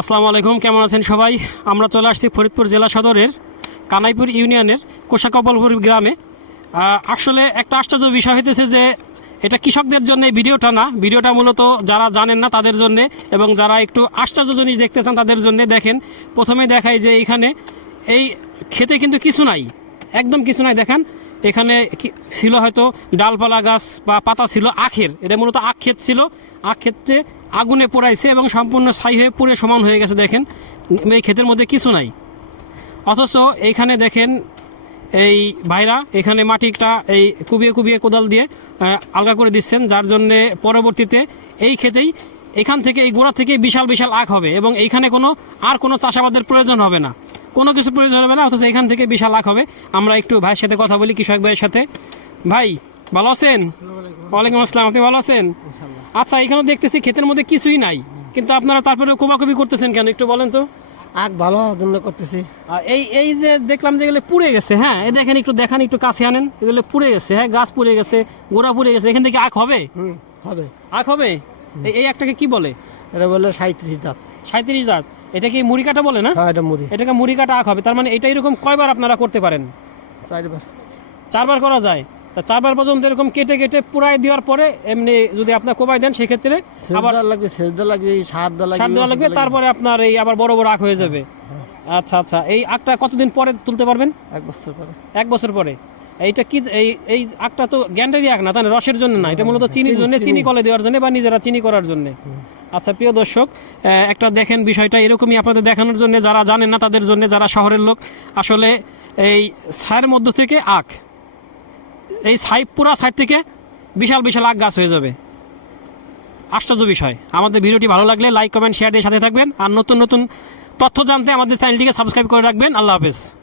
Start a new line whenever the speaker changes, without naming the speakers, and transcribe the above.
আসসালামু আলাইকুম, কেমন আছেন সবাই? আমরা চলে আসছি ফরিদপুর জেলা সদরের কানাইপুর ইউনিয়নের কোষাকপলপুর গ্রামে। আসলে একটা আশ্চর্য বিষয় হইতেছে যে এটা কৃষকদের জন্য ভিডিওটা না। ভিডিওটা মূলত যারা জানেন না তাদের জন্য এবং যারা একটু আশ্চর্য জিনিস দেখতে চান তাদের জন্য দেখেন। প্রথমে দেখাই যে এইখানে এই খেতে কিন্তু কিছু নাই, একদম কিছু নাই। দেখেন এখানে ছিল হয়তো ডালপালা গাছ বা পাতা ছিল আখের। এটা মূলত আখ ক্ষেত ছিল। আখ ক্ষেত্রে আগুনে পোড়াইছে এবং সম্পূর্ণ ছাই হয়ে পুড়ে সমান হয়ে গেছে, দেখেন। এই ক্ষেতের মধ্যে কিছু নাই। অথচ এইখানে দেখেন এই ভাইরা এখানে মাটিটা এই কুবিয়ে কুবিয়ে কোদাল দিয়ে আলগা করে দিচ্ছেন। যার জন্যে পরবর্তীতে এই ক্ষেতেই এখান থেকে এই গোড়া থেকে বিশাল বিশাল আখ হবে এবং এইখানে কোনো, আর কোনো চাষাবাদের প্রয়োজন হবে না। কোনো কিছু প্রয়োজন হবে না অথচ এখান থেকে বিশাল লাখ হবে। আমরা একটু ভাইয়ের সাথে কথা বলি কৃষক ভাইয়ের সাথে। ভাই ভালো আছেন? ওয়ালাইকুম আসসালাম আপনি ভালো আছেন? আচ্ছা এখানে দেখতেছি ক্ষেতের মধ্যে কিছুই নাই কিন্তু আপনারা তারপরে কোবাকবি করতেছেন কেন? একটু বলেন তো।
আগ ভালো জন্য করতেছি।
এই এই যে দেখলাম যে এগুলো পুড়ে গেছে হ্যাঁ এই দেখেন একটু দেখান একটু কাছে আনেন। এগুলো পুড়ে গেছে হ্যাঁ গাছ পুড়ে গেছে গোড়া পুড়ে গেছে এখান থেকে আখ হবে?
হুম হবে।
আখ হবে? এই- এই একটাকে কি বলে?
এটা বলে সাঁত্রিশ জাত।
সাঁত্রিশ জাত। এটা কি মুড়ি কাটা বলে না?
হ্যাঁ এটা মুড়ি।
এটাকে মুড়ি কাটা আখ হবে। তার মানে এটা এরকম কয়বার আপনারা করতে পারেন?
চারবার।
চারবার করা যায়। তা চারবার পর্যন্ত এরকম কেটে কেটে পুরাই দেওয়ার পরে এমনি যদি আপনার কোবাই দেন সেক্ষেত্রে আবার
লাগবে সেজদা লাগবে সার দা লাগবে
সার দেওয়া লাগবে তারপরে আপনার এই আবার বড় বড় আখ হয়ে যাবে। আচ্ছা আচ্ছা। এই আখটা কতদিন পরে তুলতে পারবেন?
এক বছর পরে।
এক বছর পরে। এইটা কি এই এই আখটা তো গ্যান্ডারি আখ না না? রসের জন্য না। এটা মূলত চিনির জন্য চিনি। কলে দেওয়ার জন্য বা নিজেরা চিনি করার জন্য। আচ্ছা প্রিয় দর্শক একটা দেখেন বিষয়টা এরকমই আপনাদের দেখানোর জন্য, যারা জানেন না তাদের জন্য, যারা শহরের লোক, আসলে এই ছায়ের মধ্য থেকে আখ, এই ছাই, পুরা সাইড থেকে বিশাল বিশাল আখ গাছ হয়ে যাবে। আশ্চর্য বিষয়। আমাদের ভিডিওটি ভালো লাগলে লাইক, কমেন্ট শেয়ার দিয়ে সাথে থাকবেন। আর নতুন নতুন তথ্য জানতে আমাদের চ্যানেলটিকে সাবস্ক্রাইব করে রাখবেন। আল্লাহ হাফেজ।